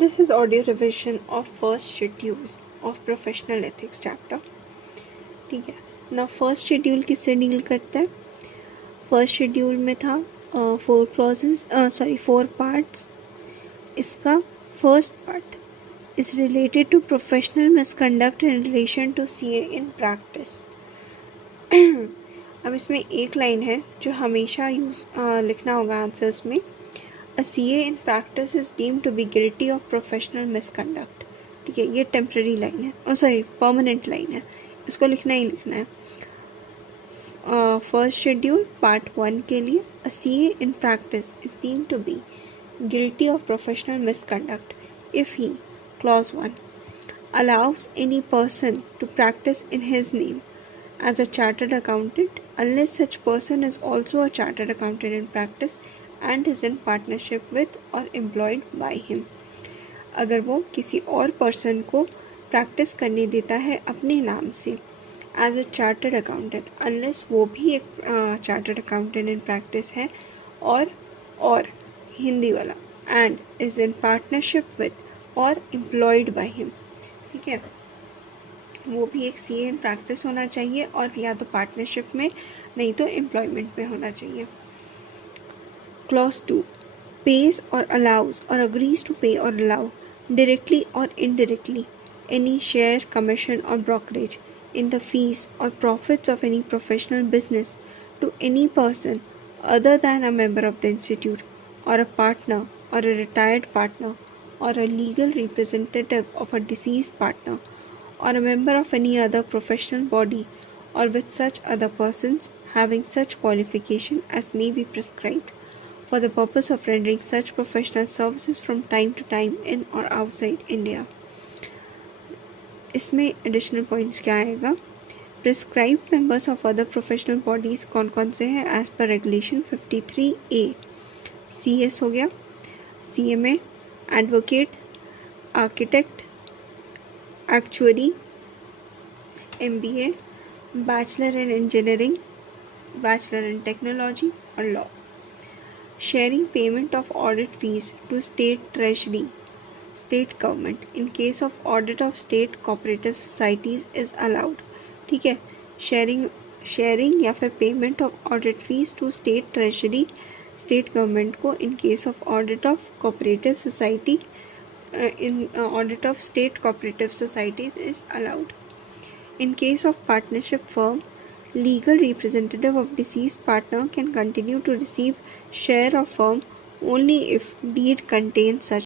This is audio revision of first schedule of professional ethics chapter. ठीक है ना. First schedule किससे deal करता है? फर्स्ट शेड्यूल में था 4 पार्ट्स. इसका first part is related to professional misconduct in relation to CA in practice. अब इसमें एक लाइन है जो हमेशा लिखना होगा आंसर्स में. A CA in practice is deemed to be guilty of professional misconduct. ठीक है, ये टेम्प्रेरी लाइन है, परमानेंट लाइन है, इसको लिखना ही लिखना है. फर्स्ट शेड्यूल पार्ट 1 के लिए A CA in practice is deemed to be guilty of professional misconduct if he, clause 1, allows any person to practice in his name as a chartered accountant unless such person is also a chartered accountant in practice and is in partnership with or employed by him. अगर वो किसी और person को practice करने देता है अपने नाम से as a chartered accountant, unless वो भी एक चार्टर्ड अकाउंटेंट इन प्रैक्टिस है और हिंदी वाला and is in partnership with और एम्प्लॉयड बाय हिम. ठीक है, वो भी एक सीए इन प्रैक्टिस होना चाहिए और या तो पार्टनरशिप में नहीं तो एम्प्लॉयमेंट में होना चाहिए. Clause 2 pays or allows or agrees to pay or allow directly or indirectly any share, commission or brokerage in the fees or profits of any professional business to any person other than a member of the institute or a partner or a retired partner or a legal representative of a deceased partner or a member of any other professional body or with such other persons having such qualification as may be prescribed for the purpose of rendering such professional services from time to time in or outside India. इसमें additional points क्या आएगा? Prescribed members of other professional bodies कौन कौन से हैं as per regulation 53A. CS हो गया, CMA, advocate, architect, actuary, MBA, bachelor in engineering, bachelor in technology और law. Sharing payment of audit fees to state treasury, state government in case of audit of state cooperative societies is allowed. ठीक है, sharing या फिर payment of audit fees to state treasury, state government को in case of audit of cooperative society in audit of state cooperative societies is allowed. In case of partnership firm, legal representative of deceased partner can continue to receive share of firm only if deed contains such